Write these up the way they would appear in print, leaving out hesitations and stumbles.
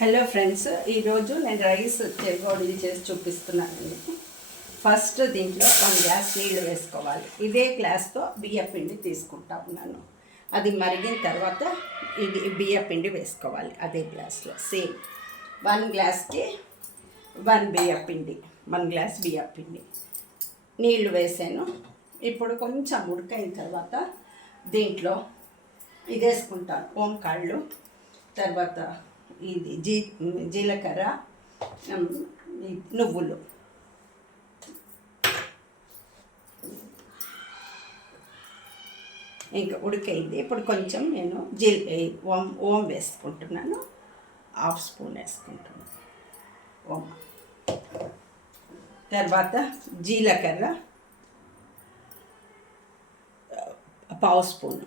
Hello friends, ఈరోజు నేను rice చెరుగోడీలు చేసి చూపిస్తున్నానండి. ఫస్ట్ దీంట్లో 1 గ్లాస్ నీళ్ళు వేసుకోవాలి. ఇదే గ్లాస్తో బియ్యపిండి తీసుకుంటా ఉన్నాను. అది మరిగిన తర్వాత ఇది బియ్యపిండి వేసుకోవాలి. అదే గ్లాస్లో సేమ్ 1 గ్లాస్కి 1 బియ్యపిండి, 1 గ్లాస్ బియ్యపిండి నీళ్ళు వేసాను. ఇప్పుడు కొంచెం ఉడికైన తర్వాత దీంట్లో ఇది వేసుకుంటాను, ఓంకాళ్ళు, తర్వాత ఇది జీలకర్ర, నువ్వులు. ఇంకా ఉడికైంది. ఇప్పుడు కొంచెం నేను ఓం వేసుకుంటున్నాను. 1/2 స్పూన్ వేసుకుంటున్నాను ఓం. తర్వాత జీలకర్ర 1/2 స్పూను.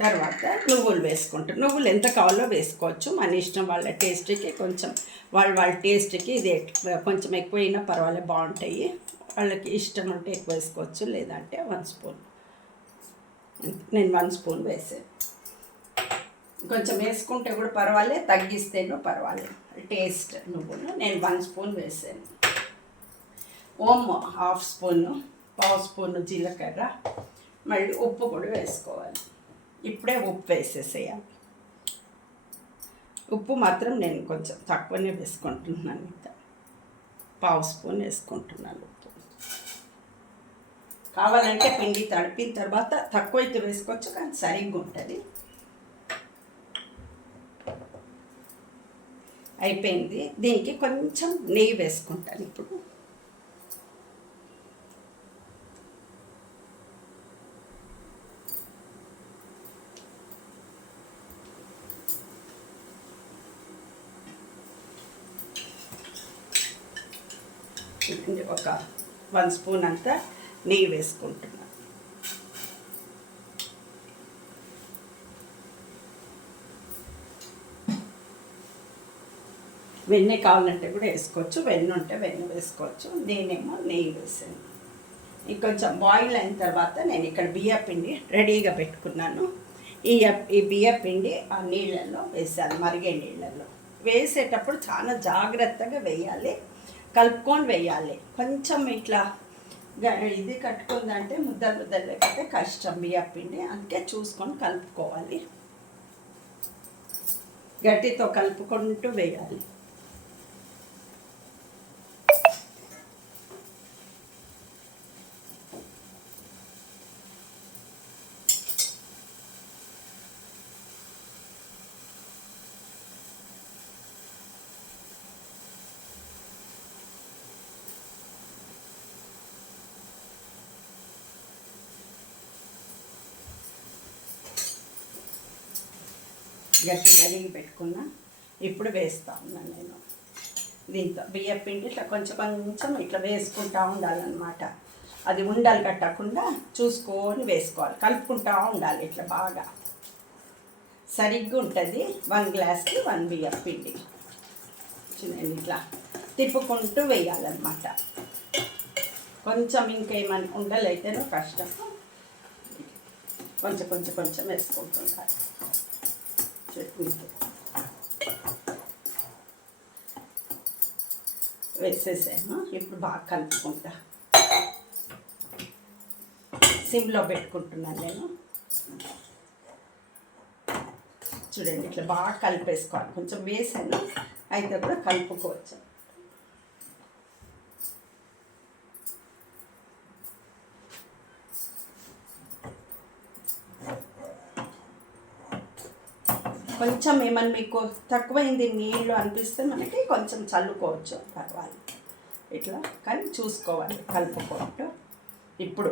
తర్వాత నువ్వులు వేసుకుంటాం. నువ్వులు ఎంత కావాలో వేసుకోవచ్చు, మన ఇష్టం. వాళ్ళ టేస్ట్కి కొంచెం వాళ్ళ టేస్ట్కి ఇది కొంచెం ఎక్కువైనా పర్వాలేదు, బాగుంటాయి. వాళ్ళకి ఇష్టం అంటే ఎక్కువ వేసుకోవచ్చు, లేదంటే 1 స్పూన్. నేను 1 స్పూన్ వేసాను. కొంచెం వేసుకుంటే కూడా పర్వాలేదు, తగ్గిస్తేనో పర్వాలేదు టేస్ట్. నువ్వులు నేను 1 స్పూన్ వేసాను. ఓం 1/2 స్పూను, 1/2 స్పూను జీలకర్ర, మళ్ళీ ఉప్పు కూడా వేసుకోవాలి. ఇప్పుడే ఉప్పు వేసేసేయాలి. ఉప్పు మాత్రం నేను కొంచెం తక్కువనే వేసుకుంటున్నాను. ఇంకా 1/2 స్పూన్ వేసుకుంటున్నాను ఉప్పు. కావాలంటే పిండి తడిపిన తర్వాత తక్కువైతే వేసుకోవచ్చు, కానీ సరిగ్గా ఉంటుంది. అయిపోయింది. దీనికి కొంచెం నెయ్యి వేసుకుంటాను ఇప్పుడు. ఒక 1 స్పూన్ అంతా నెయ్యి వేసుకుంటున్నాను. వెన్నె కావాలంటే కూడా వేసుకోవచ్చు, వెన్న ఉంటే వెన్న వేసుకోవచ్చు. నేనేమో నెయ్యి వేసాను. ఇంకొంచెం బాయిల్ అయిన తర్వాత నేను ఇక్కడ బియ్యపిండి రెడీగా పెట్టుకున్నాను. ఈ బియ్యపిండి ఆ నీళ్ళల్లో వేసాను, మరిగే నీళ్ళల్లో. వేసేటప్పుడు చాలా జాగ్రత్తగా వేయాలి, కలుపుకొని వేయాలి. కొంచెం ఇట్లా ఇది కట్టుకుందంటే ముద్దలు లేకపోతే కష్టం బియ్యపిండి, అందుకే చూసుకొని కలుపుకోవాలి. గట్టితో కలుపుకుంటూ వేయాలి. గట్టి కడిగి పెట్టుకున్నా. ఇప్పుడు వేస్తూ ఉన్నాను నేను. దీంతో బియ్యపిండి ఇట్లా కొంచెం ఇట్లా వేసుకుంటూ ఉండాలన్నమాట. అది ఉండలు కట్టకుండా చూసుకొని వేసుకోవాలి, కలుపుకుంటూ ఉండాలి. ఇట్లా బాగా సరిగ్గా ఉంటుంది. 1 గ్లాస్కి 1 బియ్యపిండి. నేను ఇట్లా తిప్పుకుంటూ వేయాలన్నమాట. కొంచెం ఇంకేమన్నా ఉండలైతేనో కష్టం. కొంచెం వేసుకుంటుంటారు. వేసేసాను. ఇప్పుడు బాగా కలుపుకుంటా. సిమ్లో పెట్టుకుంటున్నాను నేను. చూడండి, ఇట్లా బాగా కలిపేసుకోవాలి. కొంచెం వేసాను, అయితే కూడా కలుపుకోవచ్చు. కొంచెం ఏమన్నా మీకు తక్కువైంది నీళ్ళు అనిపిస్తే మనకి కొంచెం చల్లుకోవచ్చు, పర్వాలేదు. ఇట్లా కానీ చూసుకోవాలి కలుపుకుంటూ. ఇప్పుడు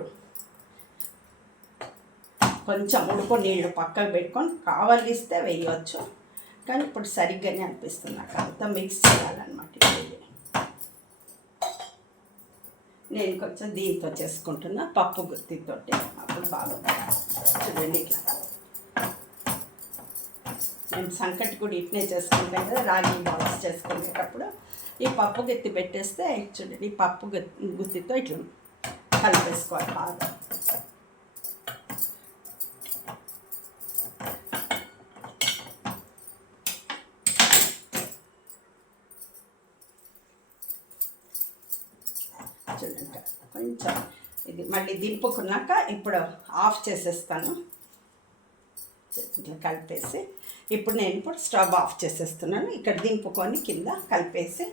కొంచెం ఉడుకు నీళ్ళు పక్కకు పెట్టుకొని కావలిస్తే వేయవచ్చు, కానీ ఇప్పుడు సరిగ్గానే అనిపిస్తుంది నాకు. అంతా మిక్స్ చేయాలన్నమాట. నేను కొంచెం దీంతో చేసుకుంటున్నా, పప్పు గుత్తితోటి. అప్పుడు బాగుంటుంది. చూడండి, ఇట్లా నేను సంకటి కూడా ఇట్నే చేసుకుంటాం కదా, రాగి బాల్స్ చేసుకునేటప్పుడు ఈ పప్పు గుత్తి పెట్టేస్తే చూడండి, ఈ పప్పు గుత్తితో ఇట్లా కలిపేసుకోవాలి బాగా. కొంచెం ఇది మళ్ళీ దింపుకున్నాక ఇప్పుడు ఆఫ్ చేసేస్తాను. ఇట్లా కలిపేసి ఇప్పుడు స్టవ్ ఆఫ్ చేసేస్తున్నాను. ఇక్కడ దింపుకొని కింద కలిపేసి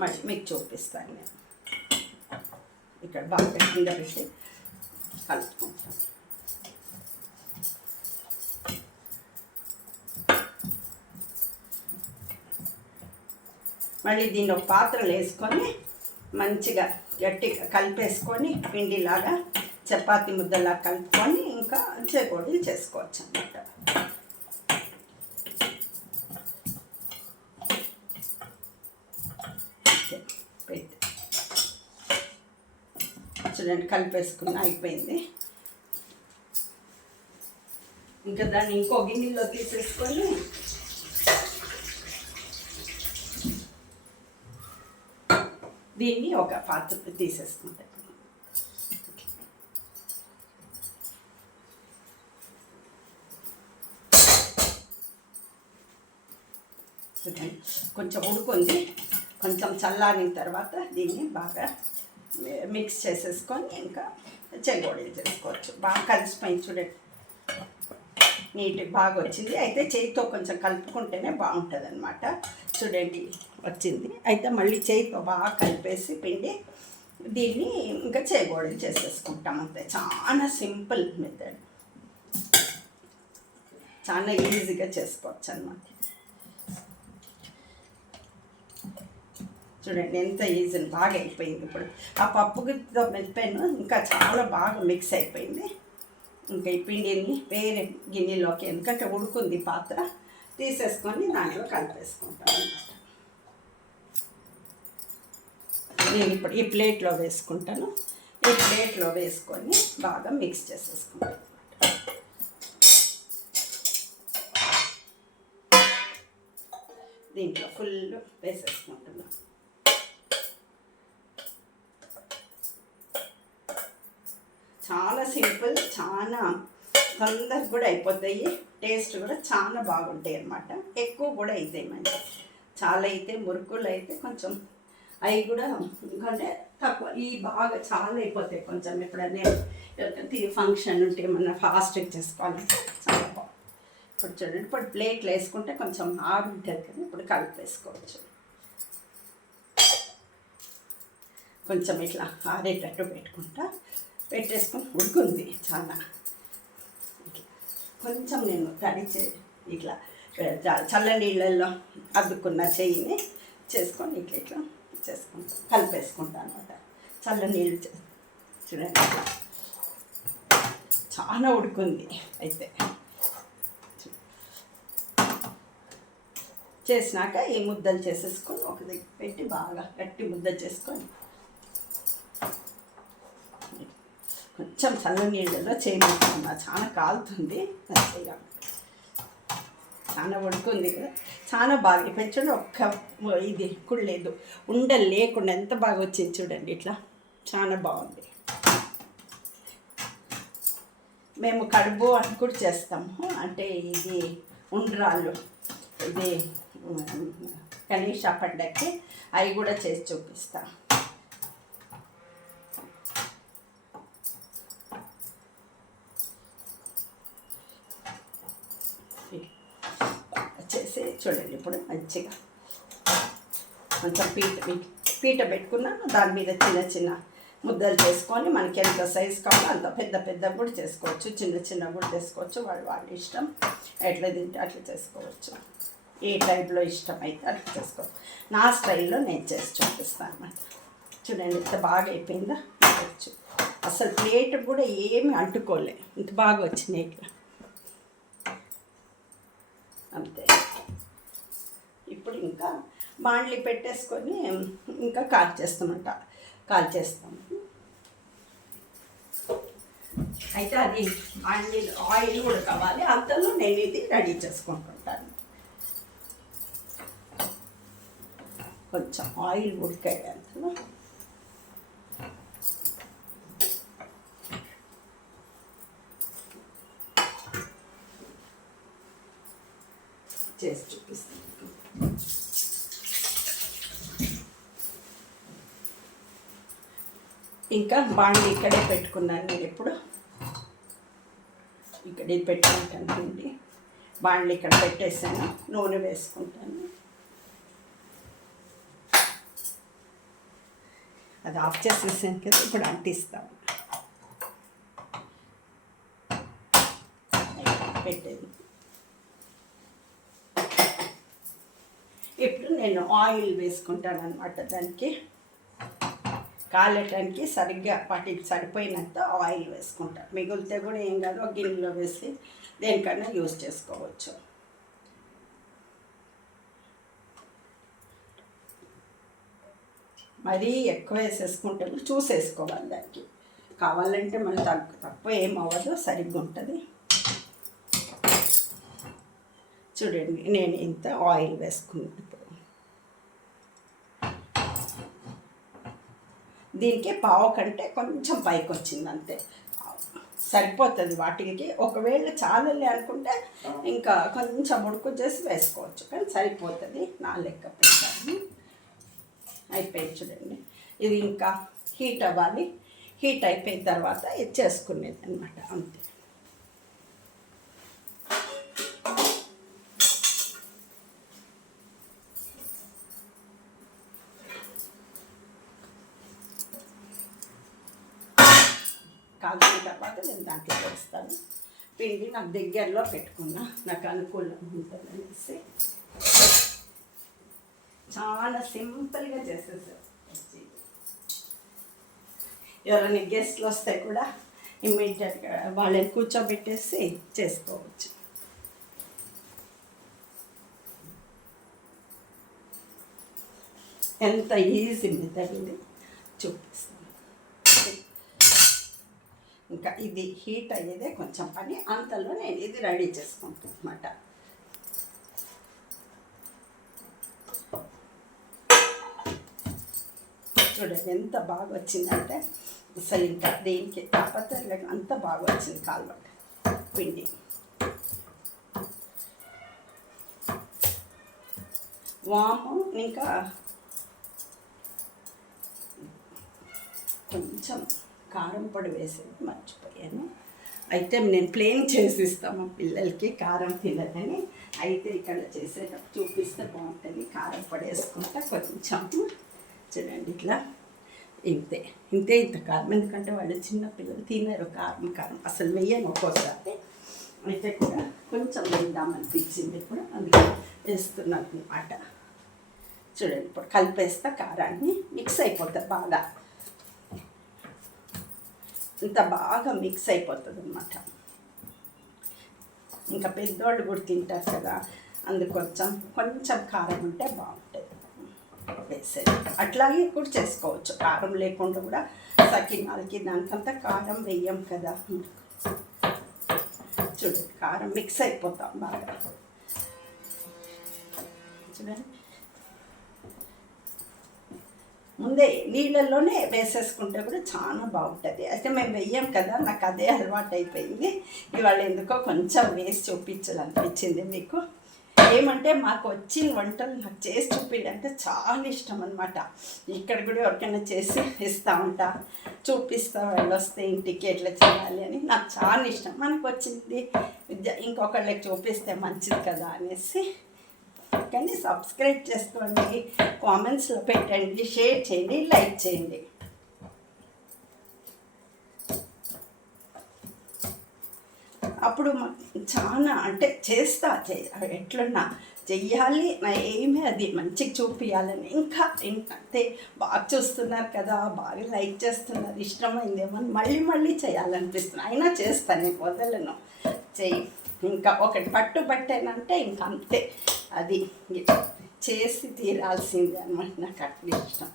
మళ్ళీ మీకు చూపిస్తాను. నేను ఇక్కడ బాగా కింద పెట్టి కలుపుకుంటాను. మళ్ళీ దీన్ని ఒక పాత్రలో వేసుకొని మంచిగా గట్టిగా కలిపేసుకొని పిండిలాగా చపాతీ ముద్దలా కలుపుకొని ఇంకా చెకోడీలు చేసుకోవచ్చు అన్నమాట. పెట్టి చూడండి కలిపేసుకున్న అయిపోయింది. ఇంకా దాన్ని ఇంకో గిన్నెలో తీసేసుకొని దీన్ని ఒక పాత్ర తీసేసుకుంటాను. కొంచెం ఉడుకుంది, కొంచెం చల్లారిన తర్వాత దీన్ని బాగా మిక్స్ చేసేసుకొని ఇంకా చెగోడీలు చేసుకోవచ్చు. బాగా కలిసిపోయింది చూడండి, నీట్గా బాగా వచ్చింది. అయితే చేతితో కొంచెం కలుపుకుంటేనే బాగుంటుంది అన్నమాట. చూడండి వచ్చింది. అయితే మళ్ళీ చేతితో బాగా కలిపేసి పిండి దీన్ని ఇంకా చెగోడీలు చేసేసుకుంటాం అంతే. చాలా సింపుల్ మెథడ్, చాలా ఈజీగా చేసుకోవచ్చు అన్నమాట. చూడండి ఎంత ఈజీ, బాగా అయిపోయింది. ఇప్పుడు ఆ పప్పుతో మెలిపాను, ఇంకా చాలా బాగా మిక్స్ అయిపోయింది. ఇంకా ఈ పిండిని వేరే గిన్నెలోకి, ఎందుకంటే ఉడుకుంది పాత్ర, తీసేసుకొని దాంట్లో కలిపేసుకుంటాను అన్నమాట. నేను ఇప్పుడు ఈ ప్లేట్లో వేసుకుంటాను. ఈ ప్లేట్లో వేసుకొని బాగా మిక్స్ చేసేసుకుంటాను. దీంట్లో ఫుల్ వేసేసుకుంటున్నాను. చాలా సింపుల్, చాలా తొందరగా కూడా అయిపోతాయి. టేస్ట్ కూడా చాలా బాగుంటాయి అన్నమాట. ఎక్కువ కూడా అవుతాయి మంచి. చాలా అయితే మురుకులు అయితే కొంచెం అవి కూడా ఎందుకంటే తక్కువ, ఈ బాగా చాలా అయిపోతాయి. కొంచెం ఎప్పుడైనా ఫంక్షన్ ఉంటే ఏమన్నా ఫాస్ట్గా చేసుకోవాలంటే చాలా బాగుంది. ఇప్పుడు చూడండి, ఇప్పుడు ప్లేట్లు వేసుకుంటే కొంచెం ఆరు ఉంటుంది కదా, ఇప్పుడు కలిపేసుకోవచ్చు. కొంచెం ఇట్లా ఆరేటట్టు పెట్టేసుకొని ఉడుకుంది చాలా. కొంచెం నేను తడిచే ఇట్లా చల్ల నీళ్ళల్లో అద్దుకున్న చెయ్యిని చేసుకొని ఇట్లా ఇట్లా చేసుకుంటాను, కలిపేసుకుంటాను అనమాట. చల్ల నీళ్ళు చూడండి చాలా ఉడుకుంది. అయితే చేసినాక ఈ ముద్దలు చేసేసుకొని ఒక దగ్గర పెట్టి బాగా గట్టి ముద్ద చేసుకొని కొంచెం చల్ల నీళ్ళలో చేయమంటున్నా. చాలా కాలుతుంది, చాలా ఉడుకుంది కదా, చాలా బాగా పెంచండి. ఒక్క ఇది కూడా లేదు, ఉండలు లేకుండా ఎంత బాగా వచ్చింది చూడండి. ఇట్లా చాలా బాగుంది. మేము కడుపు అని కూడా చేస్తాము, అంటే ఇది ఉండ్రాళ్ళు, ఇది గణేష పండగకి అవి కూడా చేసి చూపిస్తాం. చేసి చూడండి, ఇప్పుడు మంచిగా కొంచెం పీట పెట్టుకున్నాను. దాని మీద చిన్న చిన్న ముద్దలు చేసుకొని మనకి ఎంత సైజు కావాలో అంత పెద్ద కూడా చేసుకోవచ్చు, చిన్న కూడా చేసుకోవచ్చు. వాళ్ళ ఇష్టం, ఎట్లా తింటే అట్లా చేసుకోవచ్చు. ఏ టైప్లో ఇష్టం అయితే అట్లా చేసుకోవచ్చు. నా స్టైల్లో నేను చేసి చూపిస్తాను అన్నమాట. చూడండి ఎంత బాగా అయిపోయిందో. అసలు ప్లేట్ కూడా ఏమి అంటుకోలే, ఇంత బాగా వచ్చినాయి ఇట్లా అంతే. ఇప్పుడు ఇంకా బాండ్లీ పెట్టేసుకొని ఇంకా కాల్చేస్తాము. అయితే అది బాండ్లీలో ఆయిల్ కూడా కావాలి, అంతలో నేను ఇది రెడీ చేసుకుంటుంటాను. కొంచెం ఆయిల్ ఉడికాయి అంతలో చేసి చూపిస్తాను. ఇంకా బాండి ఇక్కడే పెట్టుకున్నాను నేను ఇప్పుడు ఇక్కడ పెట్టుకుంటాను పిండి బాండ్లు ఇక్కడ పెట్టేసాను నూనె వేసుకుంటాను అది ఆఫ్ చేసేసాను కదా ఇప్పుడు అంటిస్తాను పెట్టేది ఇప్పుడు నేను ఆయిల్ వేసుకుంటాను అన్నమాట దానికి కాలటానికి సరిగ్గా వాటికి సరిపోయినంత ఆయిల్ వేసుకుంటాను మిగిలితే కూడా ఏం కాదు ఒక గిన్నెలో వేసి దేనికన్నా యూజ్ చేసుకోవచ్చు మరీ ఎక్కువ వేసేసుకుంటే చూసేసుకోవాలి దానికి కావాలంటే మళ్ళీ తక్కువ ఏమవ్వదు సరిగ్గా ఉంటుంది చూడండి నేను ఇంత ఆయిల్ వేసుకున్నాను ఇప్పుడు దీనికి పావు కంటే కొంచెం పైకి వచ్చింది అంతే సరిపోతుంది వాటికి ఒకవేళ చాలలే అనుకుంటే ఇంకా కొంచెం ఉడుకు చేసి వేసుకోవచ్చు కానీ సరిపోతుంది నా లెక్క ప్రకారం అయిపోయి చూడండి ఇది ఇంకా హీట్ అవ్వాలి హీట్ అయిపోయిన తర్వాత ఇది చేసుకునేది అనమాట అంతే కాగిన తర్వాత నేను దాంట్లో వేస్తాను పిండి నాకు దగ్గరలో పెట్టుకున్నా నాకు అనుకూలంగా ఉంటుంది అనేసి చాలా సింపుల్గా చేసేసారు ఎవరైనా గెస్ట్లు వస్తే కూడా ఇమ్మీడియట్గా వాళ్ళని కూర్చోబెట్టేసి చేసుకోవచ్చు ఎంత ఈజీ మెథడ్ ఇది చూపిస్తాను ఇంకా ఇది హీట్ అయ్యేదే కొంచెం పని అంతలో నేను ఇది రెడీ చేసుకుంటాను అన్నమాట చూడండి ఎంత బాగా వచ్చిందంటే అసలు ఇంకా దేనికి తాపత్రలేక అంత బాగా వచ్చింది కాల్వట్ పిండి వాము ఇంకా కొంచెం కారం పొడి వేసేది మర్చిపోయాను అయితే నేను ప్లేన్ చేసి ఇస్తాను మా పిల్లలకి కారం తినదని అయితే ఇక్కడ చేసేటప్పుడు చూపిస్తే బాగుంటుంది కారం పొడి వేసుకుంటా కొంచెం చూడండి ఇట్లా ఇంతే ఇంత కారం ఎందుకంటే వాళ్ళు చిన్న పిల్లలు తినరు కారం అసలు వేయను ఒక్కోసారి అయితే కూడా కొంచెం వేద్దామనిపించింది ఇప్పుడు అందుకే వేస్తున్నాను అన్నమాట చూడండి ఇప్పుడు కలిపేస్తా కారాన్ని మిక్స్ అయిపోతుంది బాగా ఇంత బాగా మిక్స్ అయిపోతుంది అన్నమాట ఇంకా పెద్దవాళ్ళు కూడా తింటారు కదా అందుకొంచెం కొంచెం కారం ఉంటే బాగుంటుంది వేసేది అట్లాగే కూడా చేసుకోవచ్చు కారం లేకుండా కూడా సకినాలకి దానికంతా కారం వేయం కదా చూడండి కారం మిక్స్ అయిపోతాం బాగా చూడండి ముందే నీళ్ళల్లోనే వేసేసుకుంటే కూడా చాలా బాగుంటుంది అయితే మేము వెయ్యం కదా నాకు అదే అలవాటు అయిపోయింది ఇవాళ ఎందుకో కొంచెం వేసి చూపించాలనిపించింది మీకు ఏమంటే మాకు వచ్చిన వంటలు నాకు చేసి చూపించాలంటే చాలా ఇష్టం అనమాట ఇక్కడ కూడా ఎవరికైనా చేసి ఇస్తూ ఉంటా చూపిస్తా వాళ్ళు వస్తే ఇంటికి ఎట్లా చేయాలి అని నాకు చాలా ఇష్టం మనకు వచ్చింది ఇంకొకళ్ళకి చూపిస్తే మంచిది కదా అనేసి కానీ సబ్స్క్రైబ్ చేసుకోండి కామెంట్స్లో పెట్టండి షేర్ చేయండి లైక్ చేయండి అప్పుడు చాలా అంటే చేస్తా ఎట్లన్నా చెయ్యాలి నా ఏమీ అది మంచిగా చూపించాలని ఇంకా అంటే బాగా చూస్తున్నారు కదా బాగా లైక్ చేస్తున్నారు ఇష్టమైందేమో మళ్ళీ మళ్ళీ చేయాలనిపిస్తుంది అయినా చేస్తాను వదలను చెయ్యి ఇంకా ఒకటి పట్టుబట్టేనంటే ఇంక అంతే అది చేసి తీరాల్సిందే అనమాట నాకు అట్లా ఇష్టం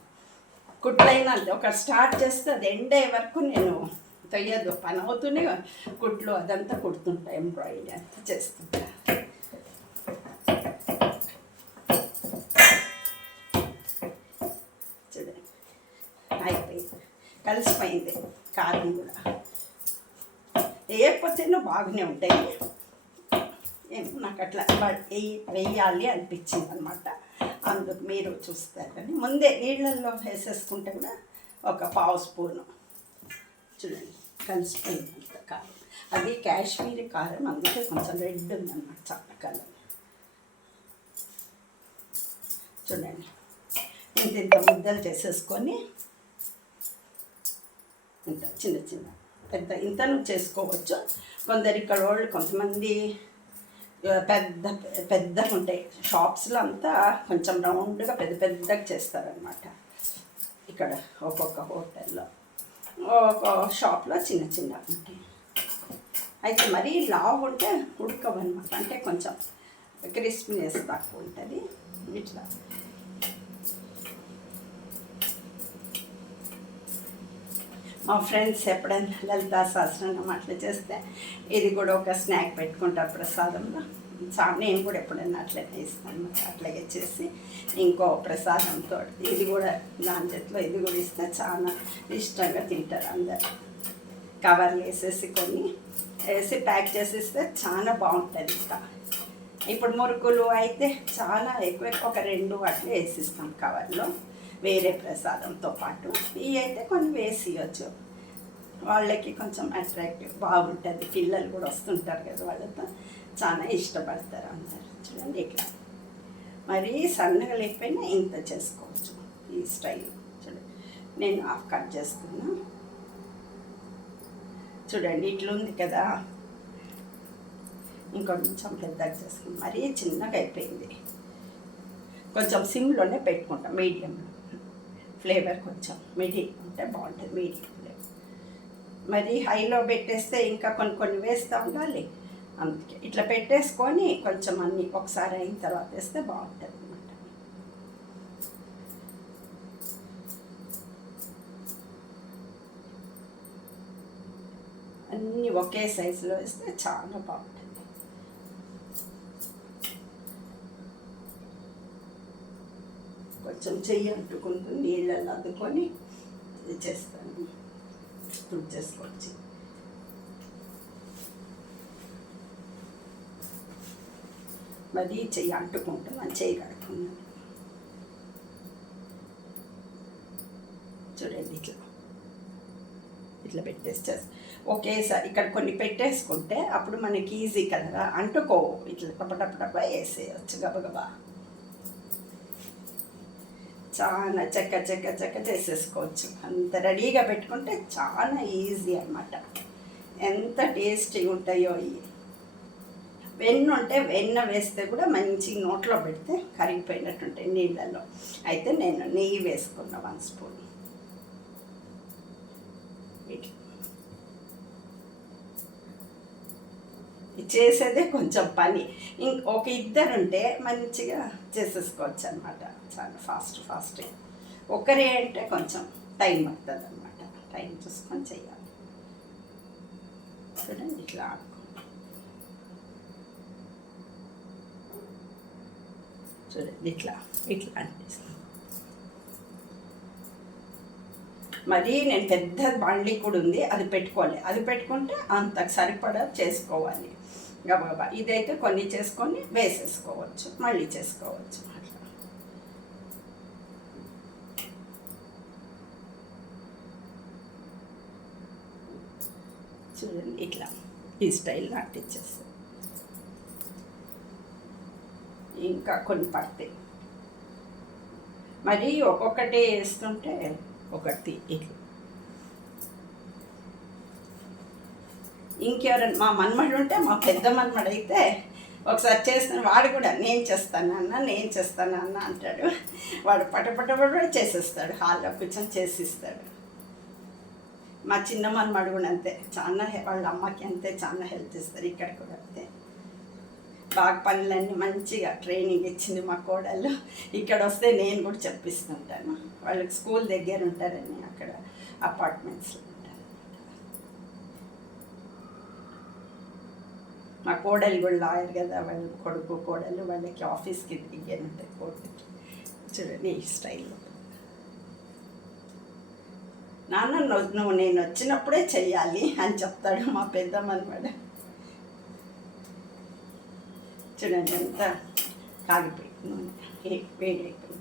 కుట్లైనా ఒక స్టార్ట్ చేస్తే అది ఎండే వరకు నేను తొయ్యదు పని అవుతూనే కుట్లు అదంతా కుడుతుంటా ఎంబ్రాయిడరీ అంతా చేస్తుంటా చూడండి అయిపోయింది కలిసిపోయింది కారం కూడా వేయకపోతేనో బాగానే ఉంటాయి ఏమో నాకు అట్లా వేయాలి అనిపించింది అనమాట అందుకు మీరు చూస్తారు కానీ ముందే నీళ్ళల్లో వేసేసుకుంటే కూడా ఒక పావు స్పూను చూడండి కలిసిపోయినంత కారం. అది కాశ్మీరీ కారం, అందుకే కొంచెం రెడ్ ఉందన్నమాట, చాలా కలర్. చూడండి ఇంత ముద్దలు చేసేసుకొని, ఇంత చిన్న చిన్న పెద్ద ఇంతను చేసుకోవచ్చు. కొందరు ఇక్కడ వాళ్ళు కొంతమంది పెద్ద పెద్దగా ఉంటాయి, షాప్స్లో అంతా కొంచెం రౌండ్గా పెద్ద పెద్దగా చేస్తారనమాట. ఇక్కడ ఒక్కొక్క హోటల్లో ఒక షాప్లో చిన్న చిన్న ఉంటాయి. అయితే మరీ లావు ఉంటే ఉడకవన్నమాట, అంటే కొంచెం క్రిస్పీనెస్ తక్కువ ఉంటుంది. ఇట్లా మా ఫ్రెండ్స్ ఎప్పుడైనా లలితా సహస్రనామం అట్లా చేస్తే ఇది కూడా ఒక స్నాక్ పెట్టుకుంటారు ప్రసాదంలో. నేను కూడా ఎప్పుడైనా అట్లనే ఇస్తాను, అట్లాగే చేసి ఇంకో ప్రసాదంతో ఇది కూడా దాని చేతిలో ఇది కూడా ఇస్తే చాలా ఇష్టంగా తింటారు అందరు. కవర్లు వేసేసి కొన్ని వేసి ప్యాక్ చేసిస్తే చాలా బాగుంటుంది. ఇంకా ఇప్పుడు మురుకులు అయితే చాలా ఎక్కువ ఒక 2 అట్లా వేసిస్తాం కవర్లో, వేరే ప్రసాదంతో పాటు. ఇవి అయితే కొన్ని వేసి ఇవ్వచ్చు, వాళ్ళకి కొంచెం అట్రాక్టివ్ బాగుంటుంది. పిల్లలు కూడా వస్తుంటారు కదా, వాళ్ళతో చాలా ఇష్టపడతారు అందరు. చూడండి ఇట్లా మరీ సన్నగా లేకపోయినా ఇంత చేసుకోవచ్చు ఈ స్టైల్. చూడండి నేను హాఫ్ కట్ చేస్తున్నా. చూడండి ఇట్లుంది కదా, ఇంకొంచెం పెద్దగా చేసుకుని మరీ చిన్నగా అయిపోయింది. కొంచెం సిమ్లోనే పెట్టుకుంటాం, మీడియంలో. ఫ్లేవర్ కొంచెం మీడియం ఉంటే బాగుంటుంది, మీడియం ఫ్లేవర్. మరి హైలో పెట్టేస్తే ఇంకా కొన్ని వేస్తూ ఉండాలి. అందుకే ఇట్లా పెట్టేసుకొని కొంచెం అన్నీ ఒకసారి అయిన తర్వాత వేస్తే బాగుంటుంది అన్నమాట. అన్నీ ఒకే సైజులో వేస్తే చాలా బాగుంటుంది. కొంచెం చెయ్యి అంటుకుంటూ నీళ్ళల్లో అద్దుకొని చేస్తాను, చేసుకోవచ్చు. మరి చెయ్యి అంటుకుంటూ మనం చెయ్యి కడుక్కున్నాను. చూడండి ఇట్లా ఇట్లా పెట్టేస్తే ఒకేసారి ఇక్కడ కొన్ని పెట్టేసుకుంటే అప్పుడు మనకి ఈజీ కదా, అంటుకో. ఇట్లా టపటపటప వేసేయచ్చు గబగబా. చాలా చెక్క చేసేసుకోవచ్చు. అంత రెడీగా పెట్టుకుంటే చాలా ఈజీ అన్నమాట. ఎంత టేస్టీగా ఉంటాయో ఇవి. వెన్న ఉంటే వెన్న వేస్తే కూడా మంచి నోట్లో పెడితే కరిగిపోయినట్టు ఉంటాయి నీళ్ళల్లో. అయితే నేను నెయ్యి వేసుకున్నా 1 స్పూన్. చేసేదే కొంచెం పని. ఒక 2 ఉంటే మంచిగా చేసేసుకోవచ్చు అనమాట, చాలా ఫాస్ట్గా. ఒకరే అంటే కొంచెం టైం పడుతుంది అనమాట, టైం చూసుకొని చెయ్యాలి. చూడండి ఇట్లా చూడండి ఇట్లా అనిపిస్తుంది. మరీ నేను పెద్ద బాండ్లీ కూడా ఉంది, అది పెట్టుకోవాలి. అది పెట్టుకుంటే అంతకు సరిపడా చేసుకోవాలి గబగబా. ఇదైతే కొన్ని చేసుకొని వేసేసుకోవచ్చు, మళ్ళీ చేసుకోవచ్చు అట్లా. చూడండి ఇట్లా ఈ స్టైల్లో అంటించేస్తాం. ఇంకా కొన్ని పడతాయి, మరి ఒక్కొక్కటి వేస్తుంటే ఒకటి ఇట్లా. ఇంకెవరైనా మా మన్మడు ఉంటే, మా పెద్ద మన్మడు అయితే ఒకసారి చేస్తాను, వాడు కూడా నేను చేస్తాను అన్న అంటాడు. వాడు పటపట చేసేస్తాడు, హాల్లో కూర్చొని చేసిస్తాడు. మా చిన్న మన్మడు కూడా అంతే, చాలా వాళ్ళ అమ్మకి అంతే, చాలా హెల్ప్ ఇస్తారు. ఇక్కడ కూడా అంతే, బాగా పనులన్నీ మంచిగా ట్రైనింగ్ ఇచ్చింది మా కోడళ్ళు. ఇక్కడ వస్తే నేను కూడా చెప్పిస్తుంటాను. వాళ్ళకి స్కూల్ దగ్గర ఉంటారని అక్కడ అపార్ట్మెంట్స్లో ఉంటారు. మా కోడలు కూడా లాయర్ కదా, వాళ్ళ కొడుకు కోడలు వాళ్ళకి ఆఫీస్కి దగ్గర ఉంటాయి కోర్టుకి. చూడండి ఈ స్టైల్లో. నాన్న నువ్వు నేను వచ్చినప్పుడే చెయ్యాలి అని చెప్తాడు మా పెద్ద మనవడు. చూడండి ఎంత కాగిపోయింది నూనె, వేడైపోయింది.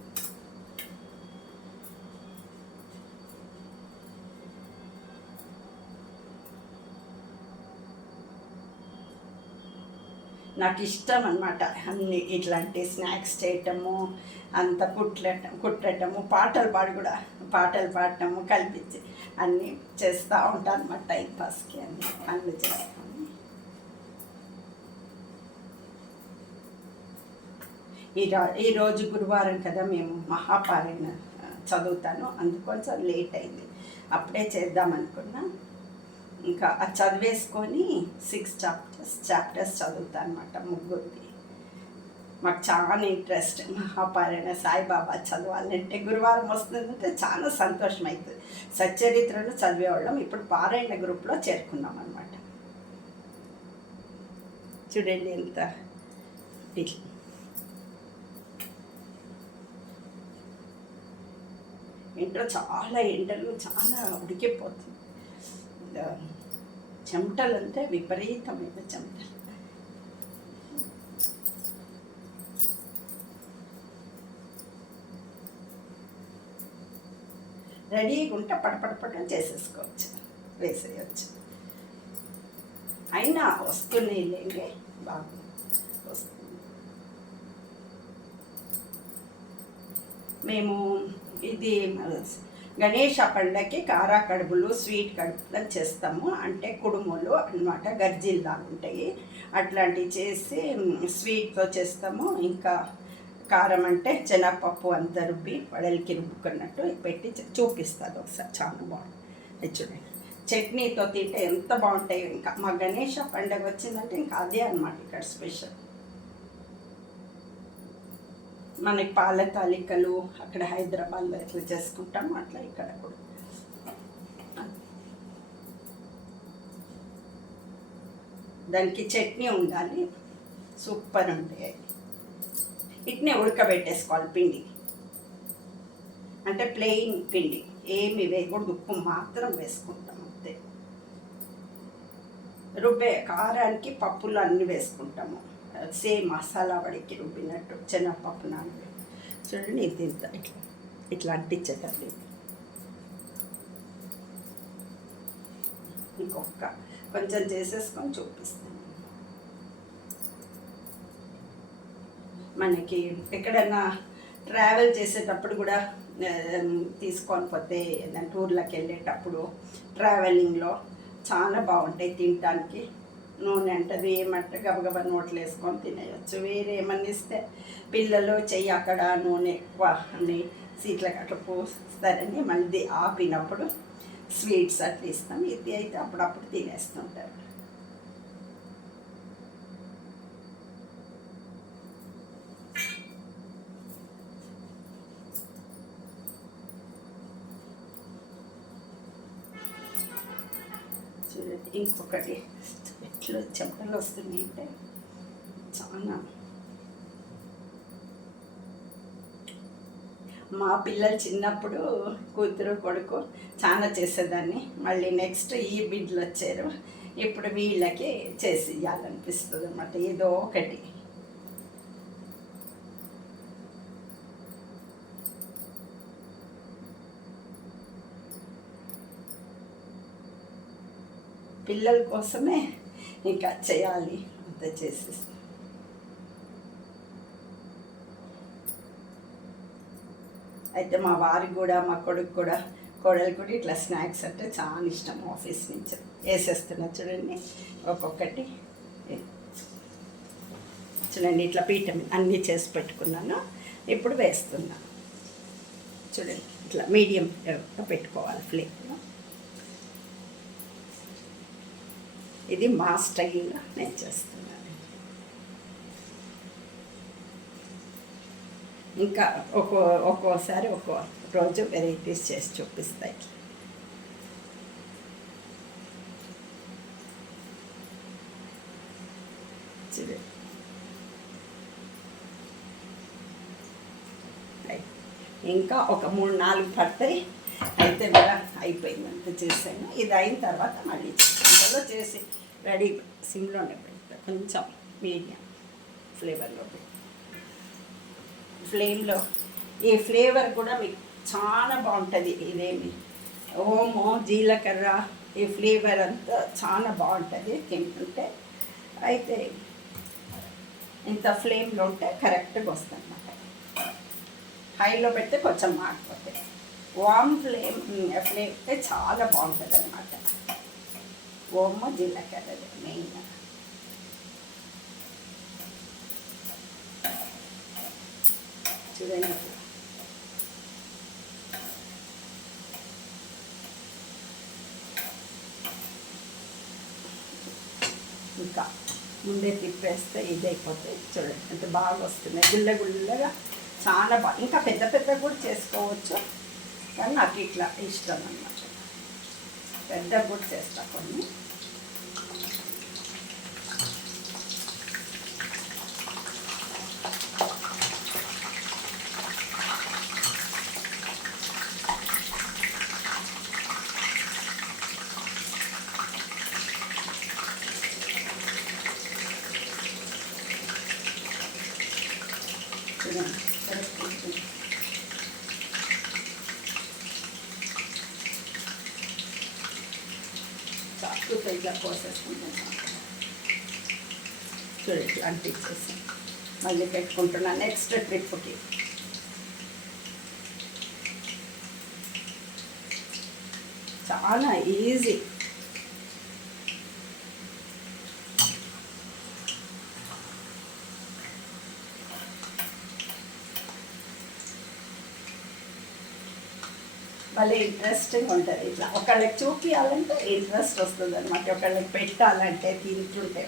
నాకు ఇష్టం అనమాట అన్ని ఇట్లాంటి స్నాక్స్ చేయటము, అంత కుట్టటము, పాటలు పాడటము కల్పించి అన్నీ చేస్తూ ఉంటాను అనమాట. టైం పాస్కి అన్ని పనులు చేస్తాను. ఈరోజు గురువారం కదా, మేము మహాపారాయణ చదువుతాను, అందుకొంచెం లేట్ అయింది. అప్పుడే చేద్దాం అనుకున్నా. ఇంకా అది చదివేసుకొని 6 చాప్టర్స్ చదువుతాను అనమాట, ముగ్గురిది. మాకు చాలా ఇంట్రెస్ట్ మహాపారాయణ, సాయిబాబా చదవాలంటే. గురువారం వస్తుందంటే చాలా సంతోషం అవుతుంది. సచ్చరిత్రను చదివేవాళ్ళం, ఇప్పుడు పారాయణ గ్రూప్లో చేరుకున్నాం అనమాట. చూడండి ఎంత ఇంట్లో చాలా ఎండలు, చాలా ఉడికిపోతుంది. చెమటలు అంటే విపరీతమైన చెమటలు. రెడీగా ఉంటే పడపడపడం చేసేసుకోవచ్చు, వేసేయచ్చు. అయినా వస్తున్నాయి లేండి, బాగా వస్తుంది. మేము ఇది గణేష పండగకి కారా కడుపులు, స్వీట్ కడుపులు చేస్తాము. అంటే కుడుములు అన్నమాట, గర్జిల్లాగా ఉంటాయి, అట్లాంటివి చేసి స్వీట్తో చేస్తాము. ఇంకా కారం అంటే శనగపప్పు అంత రుబ్బి వడలికి రుబ్బుకున్నట్టు పెట్టి చూపిస్తుంది ఒకసారి, చాలా బాగుంటుంది. చూడండి, చట్నీతో తింటే ఎంత బాగుంటాయి. ఇంకా మా గణేష పండగ వచ్చిందంటే ఇంకా అదే అనమాట ఇక్కడ స్పెషల్. మనకి పాల తాలికలు అక్కడ హైదరాబాద్లో ఎట్లా చేసుకుంటాము అట్లా ఇక్కడ కూడా. దానికి చట్నీ ఉండాలి, సూపర్ ఉంటాయి. ఇట్నే ఉడకబెట్టేసుకోవాలి పిండి, అంటే ప్లెయిన్ పిండి, ఏమి వేయకూడదు, ఉప్పు మాత్రం వేసుకుంటాం అంతే. రుబ్బే కారానికి పప్పులు అన్నీ వేసుకుంటాము, సేమ్ మసాలా వడికి రుబ్బినట్టు శనగపప్పు నానబెట్టి. చూడండి ఇది ఇంత ఇట్లా అంటించేటప్పుడు. ఇంకొక కొంచెం చేసేసుకొని చూపిస్తాను. మనకి ఎక్కడైనా ట్రావెల్ చేసేటప్పుడు కూడా తీసుకొని పోతే, ఏదైనా టూర్లకు వెళ్ళేటప్పుడు ట్రావెలింగ్లో చాలా బాగుంటాయి తినడానికి. నూనె అంటది ఏమంటే గబగబా నోట్లు వేసుకొని తినేయచ్చు. వేరే ఏమన్నా ఇస్తే పిల్లలు చెయ్యి అక్కడ నూనె ఎక్కువ అని సీట్లకు అట్లా పోస్తారని మళ్ళీ ఆపినప్పుడు స్వీట్స్ అట్లా ఇస్తాం. ఇది అయితే అప్పుడప్పుడు తినేస్తుంటారు. చూడండి ఇంకొకటి ఎట్లా చెమటలు వస్తున్నాయి అంటే చాలా. మా పిల్లలు చిన్నప్పుడు కూతురు కొడుకు చాలా చేసేదాన్ని. మళ్ళీ నెక్స్ట్ ఈ బిడ్డలు వచ్చారు, ఇప్పుడు వీళ్ళకి చేసి ఇవ్వాలనిపిస్తుంది అన్నమాట ఏదో ఒకటి. పిల్లల కోసమే ఇంకా చేయాలి, అంత చేసేసి. అయితే మా వారికి కూడా, మా కొడుకు కూడా, కోడలు కూడా ఇట్లా స్నాక్స్ అంటే చాలా ఇష్టం. ఆఫీస్ నుంచి వేసేస్తున్నా చూడండి ఒక్కొక్కటి. చూడండి ఇట్లా పీఠం అన్నీ చేసి పెట్టుకున్నాను, ఇప్పుడు వేస్తున్నాను. చూడండి ఇట్లా మీడియం పెట్టుకోవాలి ఫ్లేమ్లో. ఇది మా స్టైల్లో నేను చేస్తున్నాను. ఇంకా ఒక్కోసారి ఒక్కో రోజు వెరైటీస్ చేసి చూపిస్తాయి. ఇంకా ఒక 3-4 పడతాయి. అయితే కూడా అయిపోయిందంత చేశాను. ఇది అయిన తర్వాత మళ్ళీ ఇంట్లో చేసి రెడీ సిమ్లోనే పెడతా, కొంచెం మీడియం ఫ్లేవర్లో పెడతా. ఫ్లేమ్లో ఈ ఫ్లేవర్ కూడా మీకు చాలా బాగుంటుంది. ఇదేమి ఓమో జీలకర్ర ఈ ఫ్లేవర్ అంతా చాలా బాగుంటుంది తింటుంటే. అయితే ఇంత ఫ్లేమ్లో ఉంటే కరెక్ట్గా వస్తుంది అన్నమాట. హైలో పెడితే కొంచెం మాడిపోతాయి. వామ్ ఫ్లేమ్ అయితే చాలా బాగుంటుంది అన్నమాట. ఓమ జీలకర్ర మెయిన్. చూడండి, ఇంకా ముందే తిప్పేస్తే ఇది అయిపోతాయి. చూడండి ఎంత బాగా వస్తున్నాయి, గుల్ల గుల్లగా చాలా బాగా. ఇంకా పెద్ద పెద్ద కూడా చేసుకోవచ్చు, కానీ నాకు ఇట్లా ఇష్టం అన్నమాట. పెద్ద కూడా చేస్తా కొన్ని. చాకుతో ఇలా కోసేసుకుంటాం. చూడండి అంటించేసి మళ్ళీ పెట్టుకుంటున్నా నెక్స్ట్ ట్రిప్కి. చాలా ఈజీ. భలే ఇంట్రెస్టింగ్ ఉంటుంది. ఇట్లా ఒకళ్ళకి చూపించాలంటే ఇంట్రెస్ట్ వస్తుంది అనమాట. ఒకళ్ళకి పెట్టాలంటే, తింటుంటే,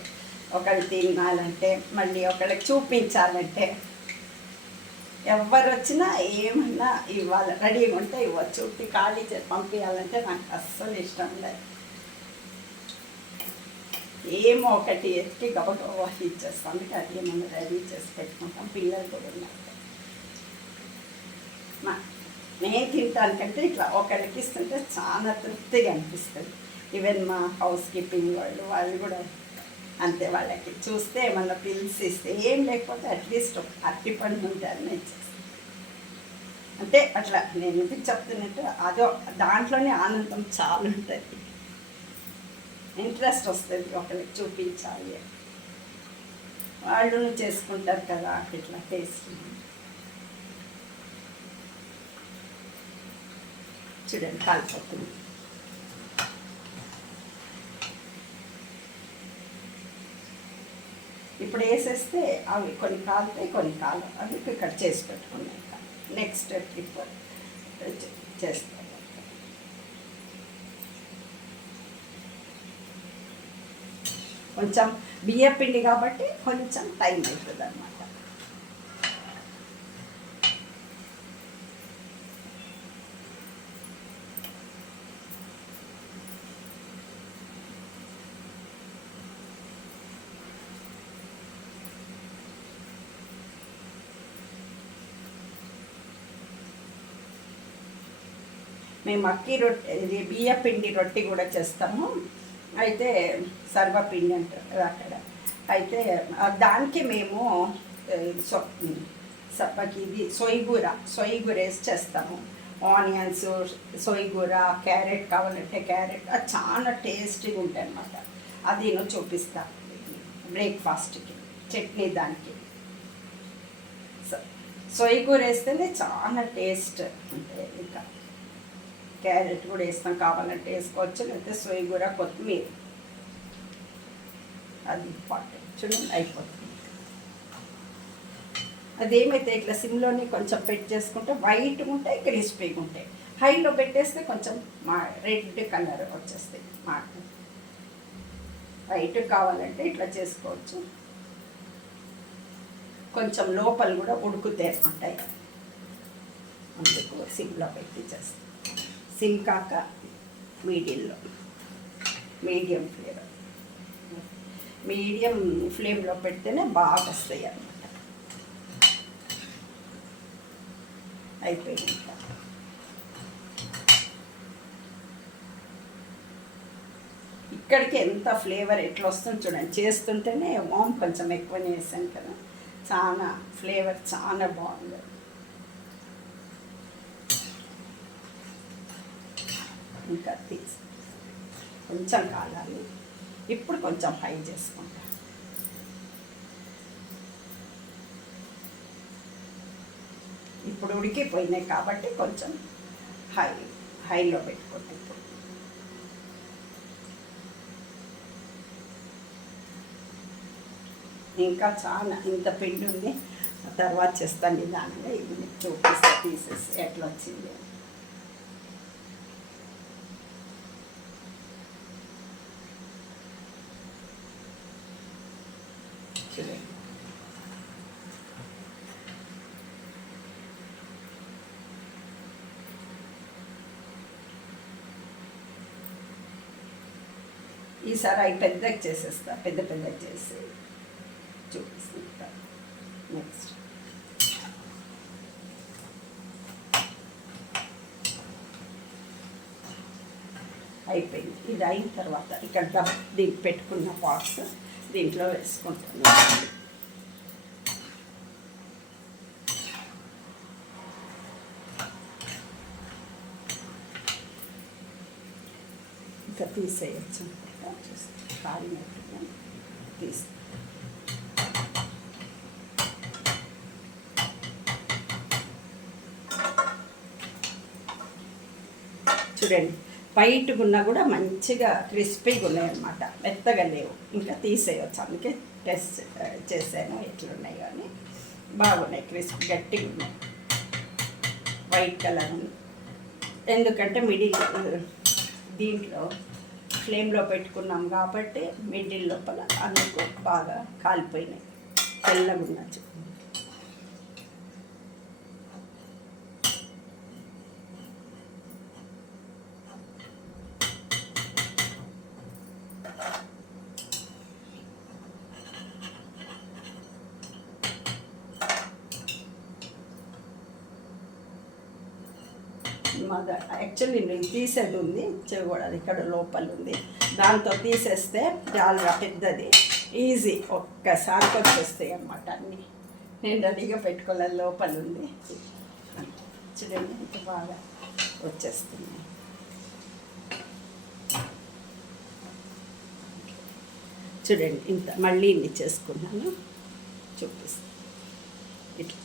ఒకళ్ళు తినాలంటే, మళ్ళీ ఒకళ్ళకి చూపించాలంటే, ఎవరు వచ్చినా ఏమన్నా ఇవ్వాలి, రెడీగా ఉంటే ఇవ్వచ్చు. ఖాళీ చేసి పంపించాలంటే నాకు అస్సలు ఇష్టం లేదు. ఏమో ఒకటి ఎత్తి గబగబా ఇచ్చేస్తాం. అందుకే అది ఏమన్నా రెడీ చేసి పెట్టుకుంటాం. పిల్లలు కూడా ఉన్నారు. నేను తింటానికంటే ఇట్లా ఒకరికి ఇస్తుంటే చాలా తృప్తిగా అనిపిస్తుంది. ఈవెన్ మా హౌస్ కీపింగ్ వాళ్ళు కూడా అంతే. వాళ్ళకి చూస్తే ఏమన్నా పిలిచి ఇస్తే, ఏం లేకపోతే అట్లీస్ట్ అరటి పండు ఉంటే అన్నీ ఇచ్చేస్తాను. అంటే అట్లా నేను ఎందుకు చెప్తున్నట్టు అదో దాంట్లోనే ఆనందం చాలా ఉంటుంది. ఇంట్రెస్ట్ వస్తుంది ఒకరికి చూపించాలి. వాళ్ళు చేసుకుంటారు కదా ఇట్లా టేస్ట్. చూడండి కాలిపోతుంది. ఇప్పుడు వేసేస్తే అవి కొన్ని కాలుతాయి, కొన్ని కాలు. అవి ఇక్కడ చేసి పెట్టుకున్నాయి. నెక్స్ట్ ట్రిప్ చేస్తాం. కొంచెం బియ్యం పిండి కాబట్టి కొంచెం టైం అవుతుంది అన్నమాట. మేము అక్కి రొట్టె, ఇది బియ్య పిండి రొట్టె కూడా చేస్తాము. అయితే సర్వపిండి అంటారు అక్కడ. అయితే దానికి మేము ఇది సొయ్యగూర వేసి చేస్తాము. ఆనియన్స్, సొయ్యగూర, క్యారెట్ కావాలంటే క్యారెట్, అది చాలా టేస్టీగా ఉంటాయి అన్నమాట. అది నేను చూపిస్తాను బ్రేక్ఫాస్ట్కి. చట్నీ దానికి సొయ్యగూర వేస్తేనే చాలా టేస్ట్ ఉంటాయి. ఇంకా క్యారెట్ కూడా వేస్తాం, కావాలంటే వేసుకోవచ్చు. లేకపోతే సొయ్యగూర, కొత్తిమీర, అది ఇంపార్టెంట్. చూడండి అయిపోతుంది. అదేమైతే ఇట్లా సిమ్లోనే కొంచెం పెట్టి చేసుకుంటే వైట్గా ఉంటాయి, క్రిస్పీగా ఉంటాయి. హైలో పెట్టేస్తే కొంచెం రెడ్ కలర్ వచ్చేస్తాయి. వైట్ కావాలంటే ఇట్లా చేసుకోవచ్చు. కొంచెం లోపల కూడా ఉడుకుతాయి ఉంటాయి. అందుకు సిమ్లో పెట్టి చేస్తాం. సిమ్ కాక మీడియం ఫ్లేమ్లో పెడితేనే బాగా వస్తాయి అన్నమాట. అయిపోయింది. ఇక్కడికి ఎంత ఫ్లేవర్ ఎట్లా వస్తుంది చూడండి. చేస్తుంటేనే వామ్ కొంచెం ఎక్కువనే వేసాను కదా, చాలా ఫ్లేవర్ చాలా బాగుంది. ఇంకా తీసి కొంచెం కాలాలి. ఇప్పుడు కొంచెం హై చేసుకుంటా. ఇప్పుడు ఉడికిపోయినాయి కాబట్టి కొంచెం హైలో పెట్టుకోండి. ఇప్పుడు ఇంకా చాలా ఇంత పిండి ఉంది, తర్వాత చేస్తాను నిదానంగా. ఇది చూపిస్తా పీసెస్ ఎట్లా వచ్చింది. చూడండి, ఈసారి అవి పెద్దగా చేసేస్తా, పెద్దగా చేసి చూపిస్తా. నెక్స్ట్ అయిపోయింది. ఇది అయిన తర్వాత ఇక్కడ దీనికి పెట్టుకున్న పాట్స్ దీంట్లో వేసుకుంటాను. ఇంకా తీసేయచ్చు అనమాట. కాలినట్టుగా తీసి చూడండి, వైట్గా ఉన్నా కూడా మంచిగా క్రిస్పీగా ఉన్నాయన్నమాట, మెత్తగా లేవు. ఇంకా తీసేయచ్చు, అందుకే టెస్ట్ చేశాను ఎట్లున్నాయి. కానీ బాగున్నాయి, క్రిస్పీ గట్టిగా ఉన్నాయి, వైట్ కలర్. ఎందుకంటే దీంట్లో ఫ్లేమ్లో పెట్టుకున్నాం కాబట్టి మిడిల్ లోపల అందుకు బాగా కాలిపోయినాయి, తెల్లగా ఉన్నచ్చు. యాక్చువల్లీ నేను తీసేది ఉంది, చేయకూడదు, ఇక్కడ లోపల ఉంది, దాంతో తీసేస్తే చాలా పెద్దది, ఈజీ, ఒక్కసారికి వచ్చేస్తాయి అన్నమాట అన్నీ. నేను రెడీగా పెట్టుకోలేదు, లోపల ఉంది. చూడండి ఇంత బాగా వచ్చేస్తుంది. చూడండి ఇంత మళ్ళీ ఇన్ని చేసుకున్నాను, చూపిస్తాను. ఇట్లా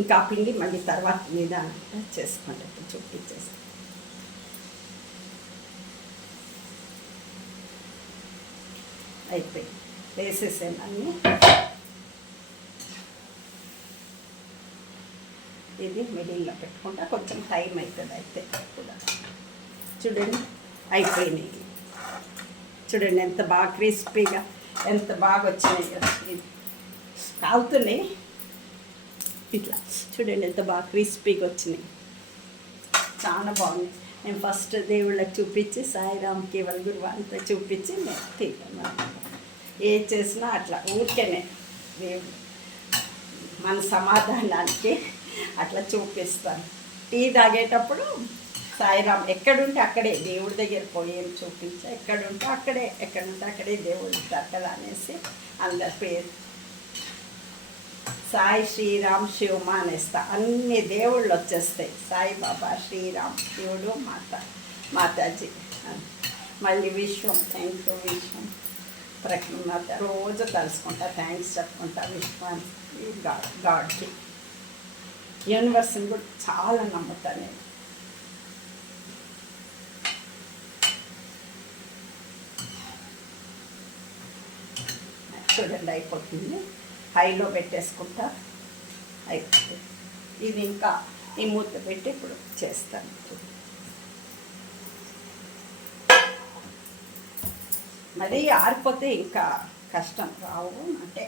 ఇంకా పిండి మళ్ళీ తర్వాత నిదానంగా చేసుకోండి. చూపించేసి అయిపోయి వేసేసాను అన్నీ. ఇది మిడిల్లో పెట్టుకుంటా, కొంచెం టైం అవుతుంది అయితే కూడా. చూడండి అయిపోయినాయి. చూడండి ఎంత బాగా క్రిస్పీగా, ఎంత బాగా వచ్చినాయి కదా. ఇది కాలుతున్నాయి ఇట్లా, చూడండి ఎంత బాగా క్రిస్పీగా వచ్చినాయి, చాలా బాగుంది. నేను ఫస్ట్ దేవుళ్ళకి చూపించి, సాయిరామ్ కేవల్ గురువు అంతా చూపించి నేను తింటాను. ఏం చేసినా అట్లా ఊరికేనే దేవుడు మన సమాధానానికి అట్లా చూపిస్తాను. టీ తాగేటప్పుడు సాయిరామ్ ఎక్కడుంటే అక్కడే దేవుడి దగ్గర పోయి ఏం చూపించా, ఎక్కడుంటే అక్కడే దేవుడు ఉంటారు కదా అనేసి అందరి పేరు సాయి శ్రీరామ్ శివమా అనేస్తా, అన్ని దేవుళ్ళు వచ్చేస్తాయి. సాయిబాబా, శ్రీరామ్, శివుడు, మాతాజీ, మళ్ళీ విశ్వం, థ్యాంక్ యూ విశ్వం, ప్రకృతి రోజు కలుసుకుంటా, థ్యాంక్స్ చెప్పుకుంటా విశ్వానికి, గాడ్కి, యూనివర్స్ని కూడా చాలా నమ్ముతాను నేను. చూడండి అయిపోతుంది, హైలో పెట్టేసుకుంటా, అయిపోతుంది. ఇది ఇంకా ఈ మూత పెట్టి ఇప్పుడు చేస్తాను. మరీ ఆరిపోతే ఇంకా కష్టం, రావు అంటే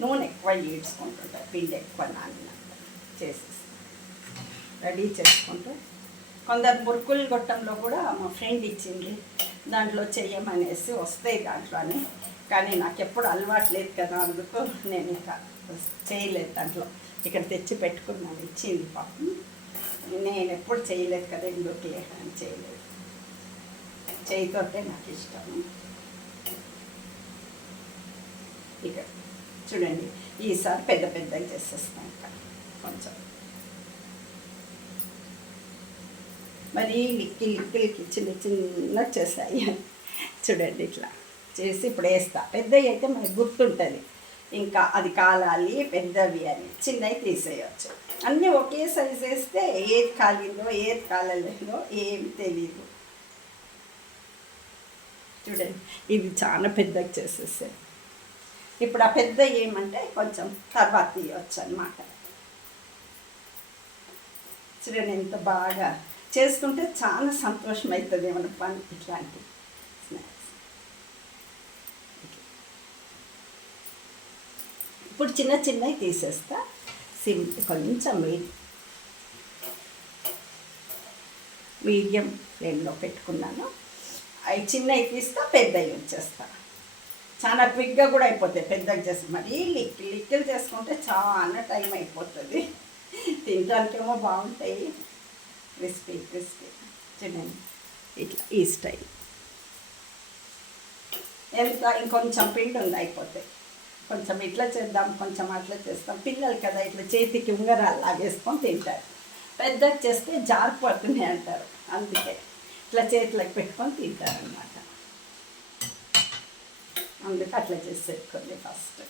నూనె ఎక్కువ ఈడ్చుకుంటుంటా, పిండి ఎక్కువ నానినంత చేసేసి రెడీ చేసుకుంటూ. కొందరు మురుకులు గొట్టంలో కూడా మా ఫ్రెండ్ ఇచ్చింది, దాంట్లో చెయ్యమనేసి వస్తాయి దాంట్లోనే, కానీ నాకు ఎప్పుడు అలవాటు లేదు కదా, అందుకు నేను ఇంకా చేయలేదు. దాంట్లో ఇక్కడ తెచ్చి పెట్టుకున్నాను, ఇచ్చింది పాపం, నేను ఎప్పుడు చేయలేదు కదా, ఎందుకు అని చేయలేదు. చేయితోటే నాకు ఇష్టము. ఇక చూడండి ఈసారి పెద్దగా చేసేస్తాను. ఇక్కడ కొంచెం మరి లిక్కి చిన్న చేసాయి. చూడండి ఇట్లా చేసి ఇప్పుడు వేస్తా. పెద్దవి అయితే మనకు గుర్తుంటుంది, ఇంకా అది కాలాలి పెద్దవి అని. చిన్నవి తీసేయచ్చు. అన్నీ ఒకే సైజు వేస్తే ఏది కాలిందో ఏది కాలలేదో ఏమి తెలియదు. చూడండి, ఇది చాలా పెద్దగా చేసేసాను. ఇప్పుడు ఆ పెద్ద ఏమంటే కొంచెం తర్వాత తీయవచ్చు అన్నమాట. చూడండి ఎంత బాగా చేసుకుంటే చాలా సంతోషం అవుతుంది ఏమైనా పని. ఇట్లాంటి స్నాక్స్ ఇప్పుడు చిన్న చిన్నవి తీసేస్తా. కొంచెం మీడియం ఫ్లేమ్లో పెట్టుకున్నాను. అవి చిన్నవి తీస్తా, పెద్దవి వచ్చేస్తా. చాలా క్విక్గా కూడా అయిపోతాయి పెద్దగా చేసి. మరీ లిక్కలు చేసుకుంటే చాలా టైం అయిపోతుంది. తినడానికేమో బాగుంటాయి, క్రిస్పీ చూడండి ఇట్లా ఈ స్టైల్. ఎంత ఇంకొంచెం పిండి ఉంది అయిపోతాయి. కొంచెం ఇట్లా చేద్దాం, కొంచెం అట్లా చేస్తాం. పిల్లలు కదా ఇట్లా చేతికి ఉంగరాలు లాగేసుకొని తింటారు. పెద్దగా చేస్తే జారిపోతున్నాయి అంటారు, అందుకే ఇట్లా చేతిలోకి పెట్టుకొని తింటారు అన్నమాట. అందుకే అట్లా చేసి పెట్టుకోండి ఫస్ట్.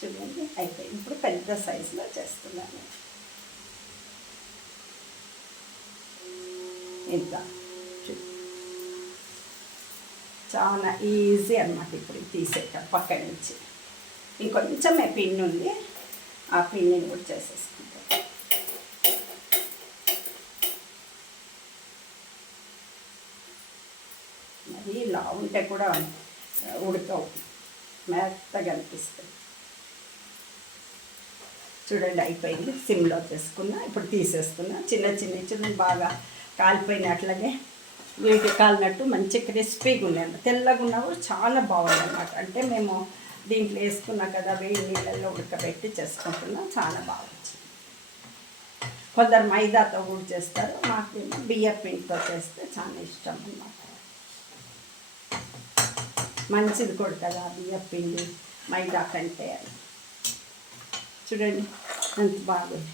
చూడండి అయిపోయింది. ఇప్పుడు పెద్ద సైజులో చేస్తున్నాను. ఇంత చాలా ఈజీ అన్నమాట. ఇప్పుడు తీసేట పక్క నుంచి ఇంకొంచెమే పిన్ ఉంది, ఆ పిన్ని కూడా చేసేసుకుంటాం. మరి ఇలా ఉంటే కూడా ఉడకవు, మెత్తగా అనిపిస్తుంది. చూడండి అయిపోయింది. సిమ్లో చేసుకున్నా. ఇప్పుడు తీసేస్తున్నా. చిన్న బాగా కాలిపోయినట్లాగే వీటి కాలినట్టు మంచి క్రిస్పీగా ఉన్నాయి. తెల్లగా ఉన్నవి చాలా బాగుంది అన్నమాట. అంటే మేము దీంట్లో వేసుకున్నాం కదా, వేడి నీళ్ళల్లో ఉడకబెట్టి చేసుకుంటున్నాం. చాలా బాగా వచ్చింది. కొందరు మైదాతో కూడా చేస్తారు, మాకేమో బియ్యం పిండితో చేస్తే చాలా ఇష్టం అన్నమాట. మంచిది కూడా కదా బియ్యం పిండి మైదా కంటే. చూడండి ఎంత బాగుంది.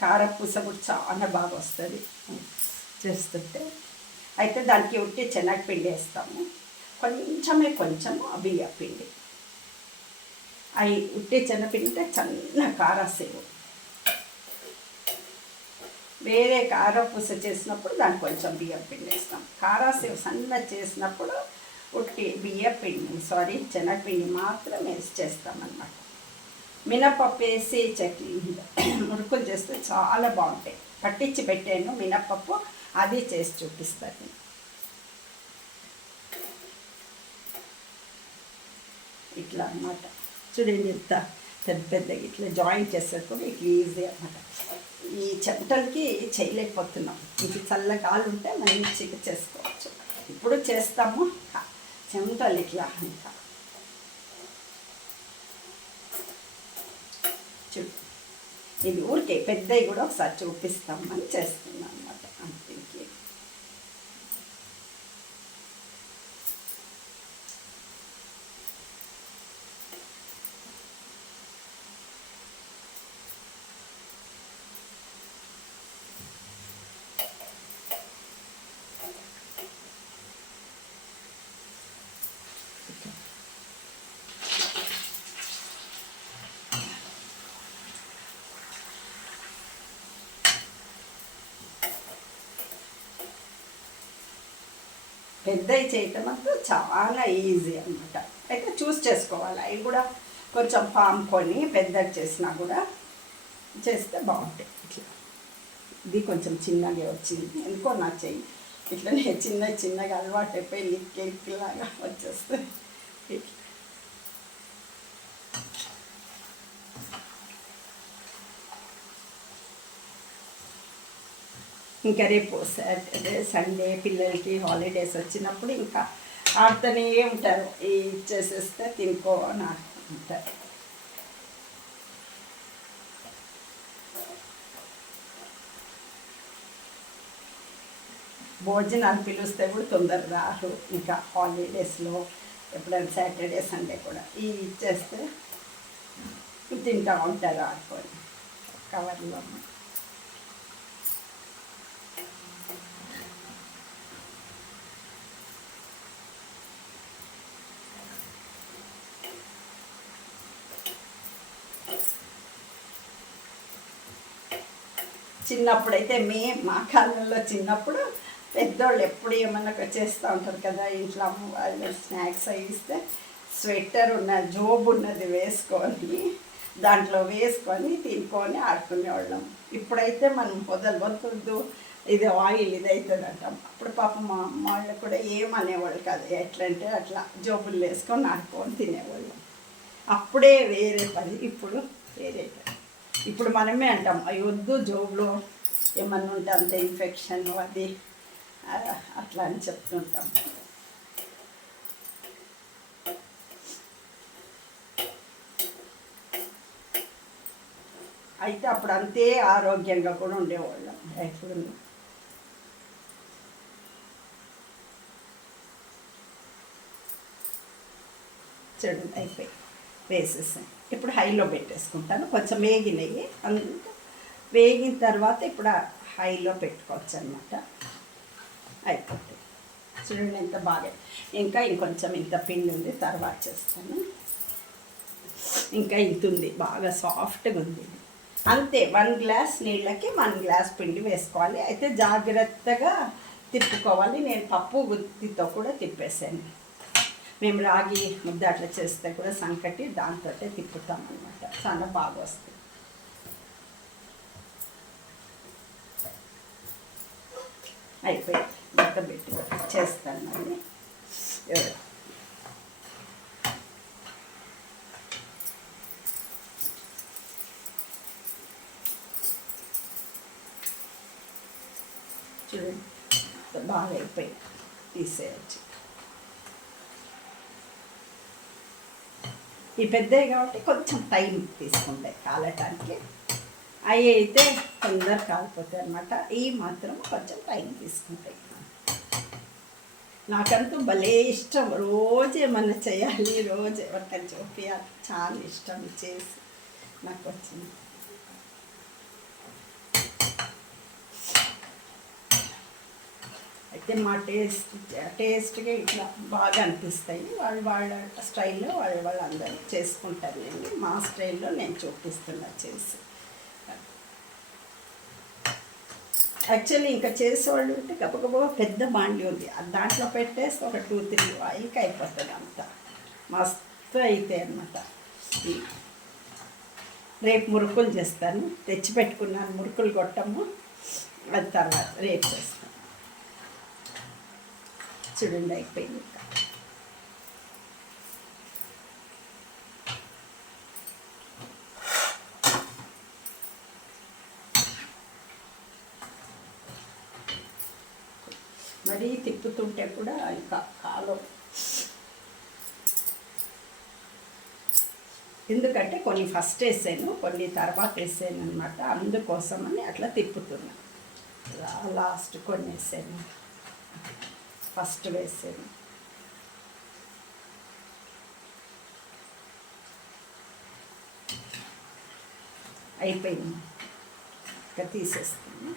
కారపూస కూడా చాలా బాగా వస్తుంది చేస్తుంటే. అయితే దానికి ఉట్టి శనగపిండి వేస్తాము, కొంచెము బియ్యం పిండి. అవి ఉట్టి శనగపిండి అంటే చిన్న కారసేవు. వేరే కారపూస చేసినప్పుడు దానికి కొంచెం బియ్యం పిండి వేస్తాం. కారసేవు సన్న చేసినప్పుడు ఉట్టి బియ్యం పిండి శనగపిండి మాత్రం వేసి చేస్తామన్నమాట. మినపప్పు వేసి చట్నీ మురుకులు చేస్తే చాలా బాగుంటాయి. పట్టించి పెట్టాను మినపప్పు, అది చేసి చూపిస్తాను. ఇట్లా అన్నమాట. చూడండి ఎంత పెద్దగా ఇట్లా జాయింట్ చేస్తారు కూడా ఇట్లా ఈజీ అన్నమాట. ఈ చెమటలకి చేయలేకపోతున్నాం. ఇది చల్లగాలు ఉంటే మంచిగా చేసుకోవచ్చు. ఇప్పుడు చేస్తాము చెమటలు ఇట్లా. ఇంకా ఇది ఊరికే పెద్దవి కూడా ఒకసారి చూపిస్తామని చేస్తున్నాం అన్నమాట. అంతే. పెద్దవి చేయటం అంతా చాలా ఈజీ అన్నమాట. అయితే చూస్ చేసుకోవాలి. అవి కూడా కొంచెం పాముకొని పెద్దగా చేసినా కూడా చేస్తే బాగుంటాయి. ఇట్లా ఇది కొంచెం చిన్నగా వచ్చింది ఎందుకో నా చెయ్యి ఇట్లనే చిన్నగా అలవాటు అయిపోయి లిక్కిలాగా వచ్చేస్తాయి. ఇట్లా ఇంకా రేపు సాటర్డే సండే పిల్లలకి హాలిడేస్ వచ్చినప్పుడు ఇంకా ఆడుతూనే ఉంటారు. ఈ చేసేస్తే తినుకో అని అంటారు. భోజనాలు పిలుస్తే కూడా తొందర రారు. ఇంకా హాలిడేస్లో ఎప్పుడైనా సాటర్డే సండే కూడా ఈ ఇచ్చేస్తే తింటూ ఉంటారు ఆడుకొని కవర్లో. చిన్నప్పుడైతే మా కాలంలో చిన్నప్పుడు పెద్దోళ్ళు ఎప్పుడు ఏమన్నా చేస్తూ ఉంటారు కదా ఇంట్లో అమ్మ వాళ్ళు స్నాక్స్ అవి ఇస్తే స్వెటర్ ఉన్న జోబు ఉన్నది వేసుకొని దాంట్లో వేసుకొని తినుకొని ఆడుకునేవాళ్ళం. ఇప్పుడైతే మనం వద్దు ఇది ఆయిల్ ఇది అవుతుంది అంటాం. అప్పుడు పాపం మా అమ్మ వాళ్ళు కూడా ఏమనేవాళ్ళు కాదు, ఎట్లంటే అట్లా జోబులు వేసుకొని ఆడుకొని తినేవాళ్ళం. అప్పుడే వేరే పని, ఇప్పుడు వేరే పని. ఇప్పుడు మనమే అంటాం అవి వద్దు జోబులో ఏమన్నా ఉంటే అంత ఇన్ఫెక్షన్ అది అట్లా అని చెప్తుంటాం. అయితే అప్పుడు అంతే ఆరోగ్యంగా కూడా ఉండేవాళ్ళం. ఇప్పుడు చెడు అయిపోయి వేసేసాను. ఇప్పుడు హైలో పెట్టేసుకుంటాను. కొంచెం వేగినవి అందుకు వేగిన తర్వాత ఇప్పుడు హైలో పెట్టుకోవచ్చు అనమాట. అయిపోతుంది. చూడండి ఎంత బాగా. ఇంకొంచెం ఇంత పిండి ఉంది, తర్వాత చేస్తాను. ఇంకా ఇంత ఉంది, బాగా సాఫ్ట్గా ఉంది. అంతే 1 గ్లాస్ నీళ్ళకి 1 గ్లాస్ పిండి వేసుకోవాలి. అయితే జాగ్రత్తగా తిప్పుకోవాలి. నేను పప్పు గుత్తితో కూడా తిప్పేసాను. మేము రాగి ముద్ద అట్లా చేస్తే కూడా సంకటి దాంతో తిప్పుతాం అనమాట. చాలా బాగా వస్తుంది. అయిపోయి పెట్టి చేస్తాను మళ్ళీ. చూడండి బాగా అయిపోయి తీసేయచ్చు. ఈ పెద్దవి కాబట్టి కొంచెం టైం తీసుకుంటాయి కాలటానికి. అవి అయితే తొందర కాలిపోతాయి అన్నమాట. ఈ మాత్రం కొంచెం టైం తీసుకుంటాయి. నాకంతూ భలే ఇష్టం, రోజు ఏమన్నా చేయాలి, రోజు ఎవరికైనా చూపించాలి, చాలా ఇష్టం చేసి నాకు వచ్చింది. అయితే మా టేస్ట్గా ఇట్లా బాగా అనిపిస్తాయి. వాళ్ళ స్టైల్లో వాళ్ళందరూ చేసుకుంటారు. మా స్టైల్లో నేను చూపిస్తున్నా చేసి. యాక్చువల్లీ ఇంకా చేసేవాళ్ళు ఉంటే గబగబా పెద్ద బాండి ఉంది, దాంట్లో పెట్టేసి ఒక 2-3 ఆయిల్కి అయిపోతుంది. అంతా మస్తు అయితే అన్నమాట. రేపు మురుకులు చేస్తాను, తెచ్చిపెట్టుకున్నాను మురుకులు గొట్టము. అది తర్వాత రేపు చేస్తాను. చూడండి అయిపోయింది. మరీ తిప్పుతుంటే కూడా ఇంకా కాలం, ఎందుకంటే కొన్ని ఫస్ట్ వేసాను, కొన్ని తర్వాత వేసాను అనమాట. అందుకోసమని అట్లా తిప్పుతున్నా. లాస్ట్ కొన్ని వేసాను, ఫస్ట్ వేసాను. అయిపోయింది, ఇంకా తీసేస్తాను.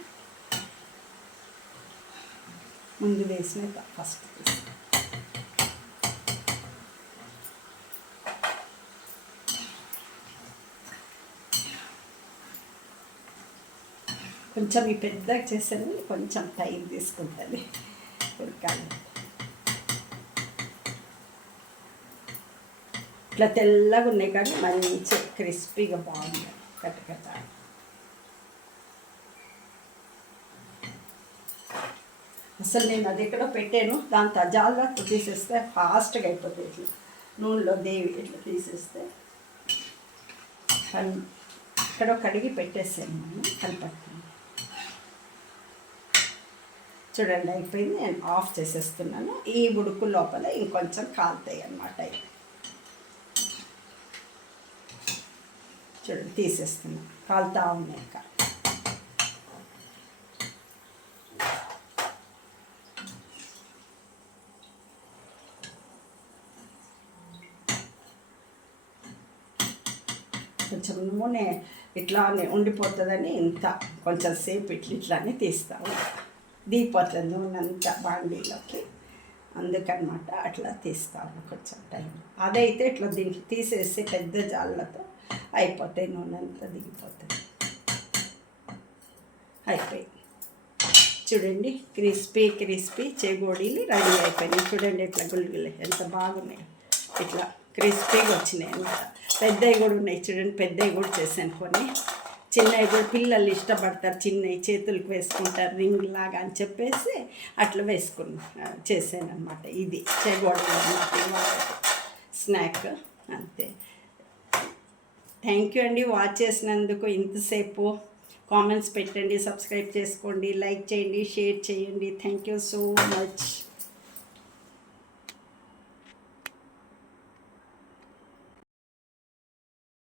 ముందు వేసిన ఫస్ట్ తీస్తాను. కొంచెం ఈ పెద్దగా చేసాను, కొంచెం టైం తీసుకుంటుంది ఉడకాలి. ఇట్లా తెల్లగా ఉన్నాయి కానీ మంచి క్రిస్పీగా బాగుంది. కట్టకట్ట అసలు నేను అది ఎక్కడో పెట్టాను, దాని తజాలుగా తీసేస్తే ఫాస్ట్గా అయిపోతుంది. ఇట్లా నూనెలో దేవి ఇట్లా తీసేస్తే ఎక్కడో కడిగి పెట్టేసాను మనం కలిపట్టుకుని. చూడండి అయిపోయింది. నేను ఆఫ్ చేసేస్తున్నాను. ఈ ఉడుకు లోపల ఇంకొంచెం కాలుతాయి అన్నమాట. చూడండి తీసేస్తున్నాను, కాలుతా ఉన్నాయి. ఇంకా కొంచెం నూనె ఇట్లానే ఉండిపోతుందని ఇంత కొంచెం సేపు ఇట్లానే తీస్తాము, దిగిపోతుంది నూనె అంతా బాండీలోకి, అందుకనమాట అట్లా తీస్తాము కొంచెం టైం. అదైతే ఇట్లా దీనికి తీసేసి పెద్ద జాళ్ళతో అయిపోతాయి, నూనె అంతా దిగిపోతుంది. అయిపోయింది చూడండి, క్రిస్పీ చెగోడీలు రెడీ అయిపోయినాయి. చూడండి ఎట్లా గుల్గులు ఎంత బాగున్నాయి, ఇట్లా క్రిస్పీగా వచ్చినాయి అన్నమాట. పెద్దవి కూడా ఉన్నాయి చూడండి, పెద్దవి కూడా చేశాను కొన్ని, చిన్నవి కూడా పిల్లలు ఇష్టపడతారు, చిన్నవి చేతులకు వేసుకుంటారు రింగ్ లాగా అని చెప్పేసి అట్లా చేశాను అనమాట. ఇది చెగోడీలు అన్నమాట స్నాక్, అంతే. థ్యాంక్ యూ అండి వాచ్ చేసినందుకు ఇంతసేపు. కామెంట్స్ పెట్టండి, సబ్స్క్రైబ్ చేసుకోండి, లైక్ చేయండి, షేర్ చేయండి. Thank you so much.